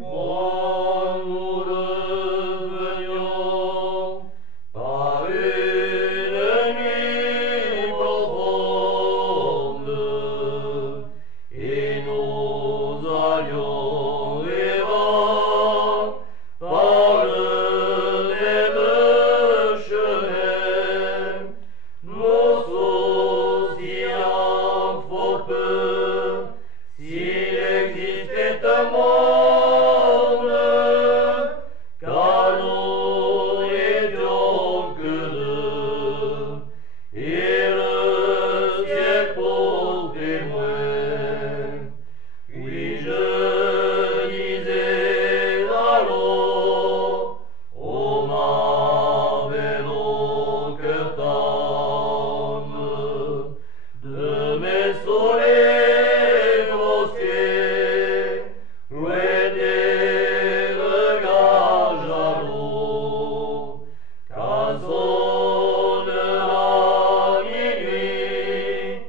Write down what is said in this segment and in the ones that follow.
Quand nous revenions par une nuit profonde, et nous allions errant par le même chemin, nous souciant fort peu s'il existait un monde, car nous n'étions que deux, et le ciel pour témoin. Oui, je disais alors, ô ma belle, au cœur tendre, de mes soleils grossiers, loin des regards jaloux, quand sonnera minuit,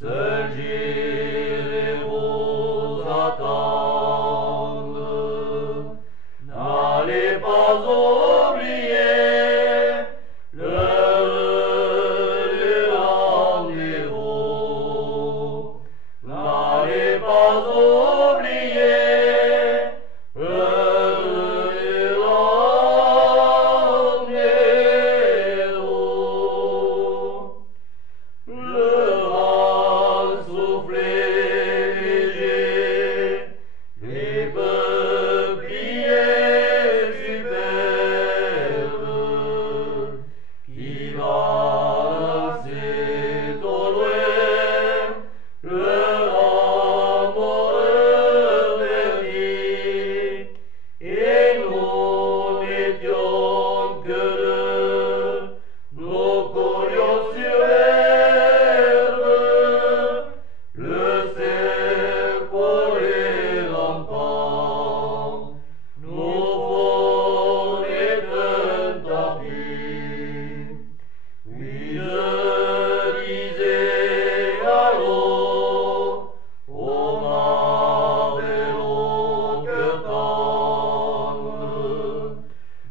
seul j'irai vous attendre. N'allez pas oublier l'heure du rendez-vous. N'allez pas oublier l'heure du rendez-vous. Le vent soufflait léger, les peupliers superbes qui balançaient au loin leur amour verdi, et nous n'étions que deux, nous courions sur l'herbe, le cerf pour les rampants, nous formaient un tapis. Oui, je disais alors, ô ma belle, au cœur tendre,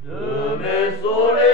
de mes soleils